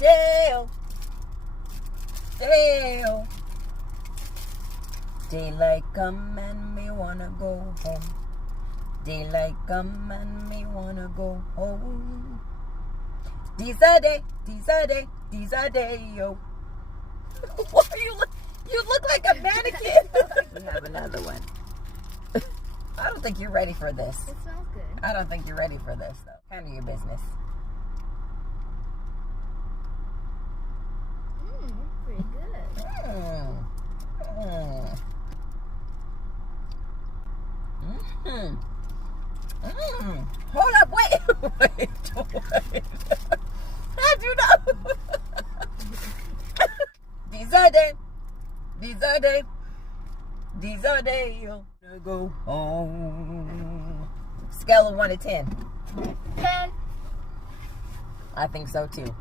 Dale. Dale. Daylight come and me wanna go home. Daylight come and me wanna go home. These are day, yo. What are you look? You look like a mannequin. We have another one. I don't think you're ready for this. It smells good. I don't think you're ready for this, though. Handle your business. Pretty good. Hold up, wait. Wait. How'd you know? These are they. You'll go home. Scale of 1 to 10. 10. I think so too.